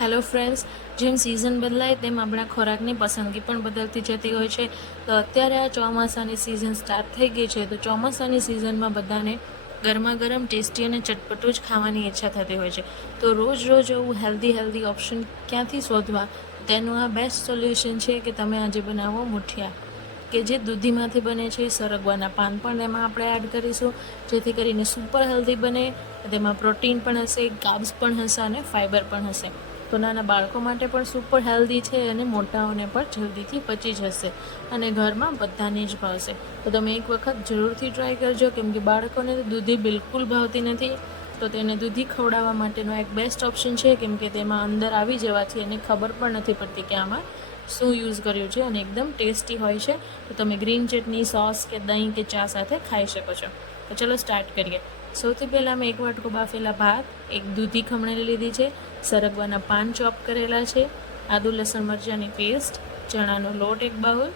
Hello friends જેમ season બદલાય, તેમ આપણા ખોરાકની પસંદગી પણ બદલતી જતી હોય છે. તો અત્યારે આ ચોમાસાની સિઝન સ્ટાર્ટ થઈ ગઈ છે. તો ચોમાસાની સિઝનમાં બધાને ગરમા ગરમ ટેસ્ટી અને ચટપટું જ ખાવાની ઈચ્છા થતી હોય છે. તો રોજ રોજ એવું હેલ્ધી હેલ્ધી ઓપ્શન ક્યાંથી શોધવા? તેનું આ બેસ્ટ સોલ્યુશન છે કે તમે આજે બનાવો મુઠિયા, કે જે દૂધીમાંથી બને છે સરગવાના પાન પણ એમાં આપણે એડ કરીશું. જેથી કરીને સુપર હેલ્ધી બને, તેમાં પ્રોટીન પણ હશે કાર્બ્સ પણ હશે અને ફાઇબર પણ હશે. તો નાના બાળકો માટે પણ સુપર હેલ્ધી છે અને મોટાઓને પણ જલ્દીથી પચી જશે અને ઘરમાં બધાને જ ભાવશે. તો તમે એક વખત જરૂરથી ટ્રાય કરજો કેમ કે બાળકોને દૂધી બિલકુલ ભાવતી નથી. તો તેને દૂધી ખવડાવવા માટેનો એક બેસ્ટ ઓપ્શન છે, કેમ કે તેમાં અંદર આવી જવાથી એને ખબર પણ નથી પડતી કે આમાં શું યુઝ કર્યું છે અને એકદમ ટેસ્ટી હોય છે. તો તમે ગ્રીન ચટની સોસ કે દહીં કે ચા સાથે ખાઈ શકો છો. તો ચલો સ્ટાર્ટ કરીએ. સૌથી પહેલાં મેં એક વાટકો બાફેલા ભાત, એક દૂધી ખમણેલી લીધી છે, સરગવાના પાન ચોપ કરેલા છે, આદુ, લસણ મરચાંની પેસ્ટ ચણાનો લોટ એક બાઉલ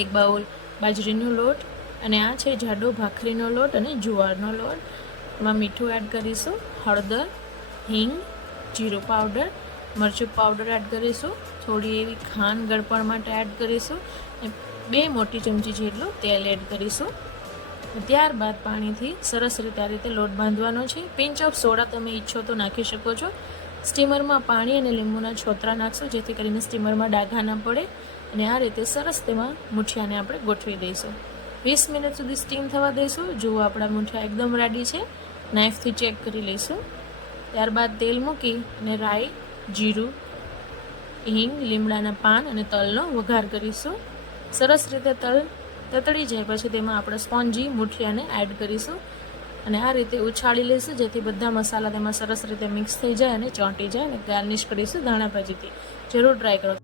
એક બાઉલ બાજરીનો લોટ અને આ છે જાડો ભાખરીનો લોટ અને જુવારનો લોટ. એમાં મીઠું એડ કરીશું, હળદર, હિંગ, જીરું પાવડર મરચું પાવડર એડ કરીશું, થોડી એવી ખાંડ ગળપણ માટે એડ કરીશું અને બે મોટી ચમચી જેટલું તેલ એડ કરીશું. ત્યારબાદ પાણીથી સરસ રીતે આ રીતે લોટ બાંધવાનો છે. પિંચ ઓફ સોડા તમે ઈચ્છો તો નાખી શકો છો. સ્ટીમરમાં પાણી અને લીંબુના છોતરા નાખશું, જેથી કરીને સ્ટીમરમાં ડાઘા ના પડે. અને આ રીતે સરસ તેમાં મૂઠિયાને આપણે ગોઠવી દઈશું. વીસ મિનિટ સુધી સ્ટીમ થવા દઈશું. જુઓ આપણા મૂઠિયા એકદમ રેડી છે. નાઇફથી ચેક કરી લઈશું. ત્યારબાદ તેલ મૂકી અને રાઈ, જીરું, હિંગ, લીમડાના પાન અને તલનો વઘાર કરીશું. સરસ રીતે તલ તતડી જાય, પછી તેમાં આપણે સ્પોન્જી, મૂઠિયાને એડ કરીશું. અને આ રીતે ઉછાળી લઈશું, જેથી બધા મસાલા તેમાં સરસ રીતે મિક્સ થઈ જાય અને ચોંટી જાય અને ગાર્નિશ કરીશું ધાણાભાજીથી. જરૂર ટ્રાય કરો.